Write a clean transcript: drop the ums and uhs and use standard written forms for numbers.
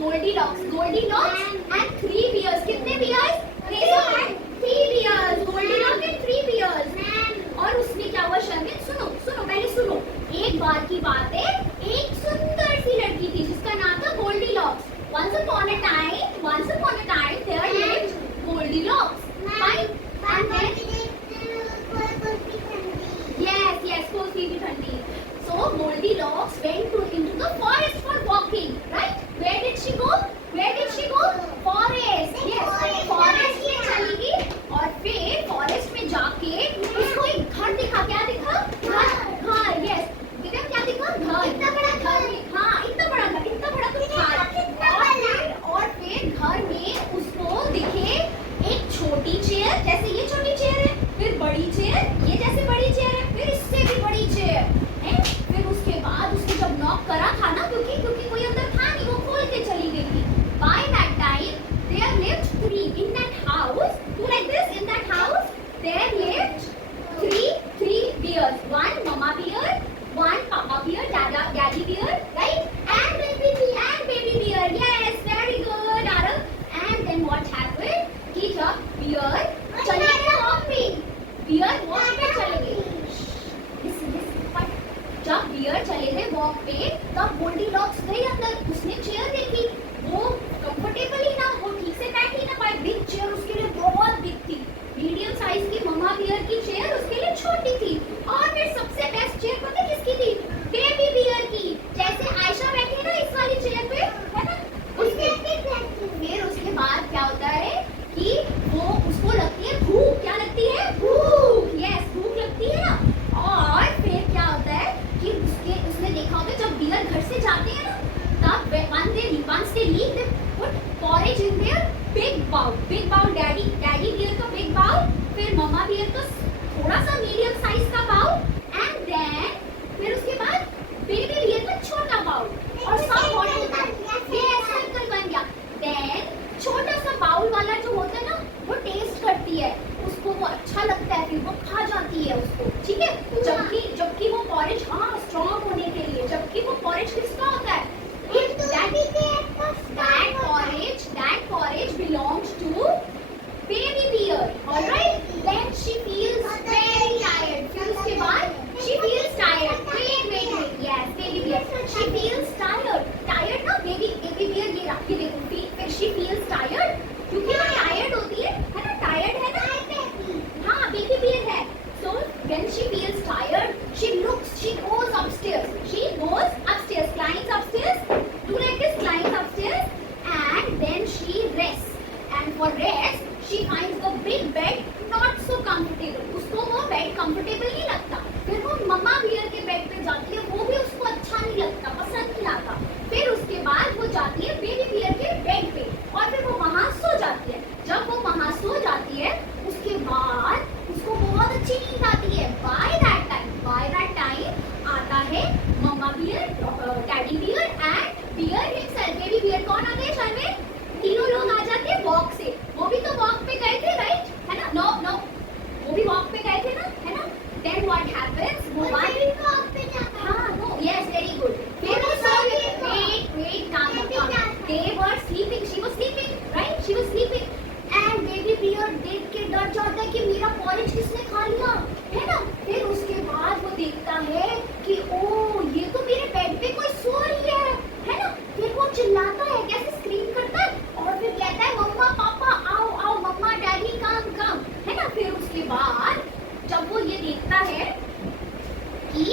Goldilocks and 3 bears. कितने bears? Raise your hand. 3 bears. Goldilocks and 3 bears. और उसमें क्या हुआ शर्मिन? सुनो पहले सुनो। एक बार की बात है, एक सुंदर सी लड़की थी जिसका नाम था Goldilocks. Once upon a time, there lived Goldilocks. Fine. And then yes, cold भी ठंडी। So Goldilocks went into the forest for walking, right? Where did she go? Forest. Yes, forest में चली गई और फिर forest में जाके उसको एक घर दिखा। क्या दिखा? घर। Yes. दिखा क्या दिखा? घर। इतना बड़ा घर। हाँ, इतना बड़ा घर, इतना बड़ा कुछ था। और फिर घर में उसको दिखे एक छोटी चेयर, जैसे ये छोटी चेयर है, फिर बड़ी चेयर, ये जैसे बड़ी चेयर है, फिर इससे भी बड़ी चेयर है। फिर उसके बाद उसने जब नॉक करा था ना, क्योंकि कोई अंदर था नहीं, वो खोल के चली गई थी। By that time there lived 3 in that house. Do like this. In that house there lived 3 bears. 1 mama bear, 1 papa bear, daddy bear, right? And baby bear. Yes, very good, Arav. And then what happened? कि जब bear चले गए walk पे, चले गए। जब beer चले गए वॉक पे, तब गोल्डीलॉक्स गई अंदर। उसने चेयर देखी, वो कंफर्टेबल ही ना, वो ठीक से बैठ ही ना पाए। बिग चेयर उसके लिए बहुत बिग थी। मीडियम साइज की ममा बियर की चेयर उसके लिए छोटी थी। और फिर सबसे बेस्ट चेयर पता है किसकी थी? बेबी बियर की। जैसे आयशा बैठी ना इस वाली चेयर पे, है ना? फिर उसके बाद क्या होता है कि वो उसको लगती है भूख। क्या लगती है? भूख। यस, भूख लगती है ना। और फिर क्या होता है कि उसने देखा होगा जब बियर घर से जाते हैं ना, तब once they leave they put porridge in their big bowl, daddy bear का big bowl, फिर मम्मा बियर का थोड़ा सा मीडियम साइज का बाउल, एंड देन फिर उसके बाद बेबी बियर का छोटा बाउल, और सब सर्कल बन गया। देन छोटा सा बाउल वाला जो होता है ना, वो टेस्ट करती है, उसको वो अच्छा लगता है, फिर वो खा जाती है उसको, ठीक है। जबकि वो पॉरेज, हाँ, स्ट्रॉन्ग होने के लिए, जबकि वो पॉरेज किसका होता है? That porridge belongs to baby bear, alright? Then she feels very tired. फिर उसके बाद she feels tired. Wait. Yes, baby bear. She feels tired. Tired ना, baby bear ये रख के देखो। फिर she feels tired, क्योंकि वो tired होती है ना? Tired है ना? हाँ, baby bear है। So when she feels tired, she goes upstairs. Climbs upstairs. Do like this, climbs upstairs, and then she rests. And for rest, she finds the big bed not so comfortable. उसको वो bed comfortable नहीं लगता। फिर वो मम्मा beer के bed पे जाती है, वो भी उसको अच्छा नहीं लगता, पसंद नहीं आता। फिर उसके बाद वो जाती है बेबी बियर के बेड पे, और फिर वो वहाँ सो जाती है। जब वो वहाँ सो जाती है, उसके बाद उसको बहुत अच्छी नींद आती है। By that time आता है mama bear, daddy bear and bear himself. Baby bear कौन आते हैं शर्मिन? तीनों लोग आ जाते हैं वॉक से। वो भी तो वॉक पे गए थे, राइट? है ना? नो, वो भी वॉक पे गए थे ना, है ना? Then what happens? वो वॉक पे जाता। हाँ, नो, यस, वेरी गुड। फिर वो सो गए। वेट, काम। They were sleeping, she was sleeping, right? She was sleeping, and baby bear देख के डर जाता है कि मेरा पॉरेज किसने खा लिया, है ना? फिर उसके बाद वो देखता है कि ओ, ये तो मेरे बेड पे कोई सो रही है ना? फिर वो चिल्लाता है, कैसे स्क्रीम करता है, और फिर कहता है मम्मा पापा आओ, मम्मा डैडी कम, है ना? फिर उसके बाद जब वो ये देखता है कि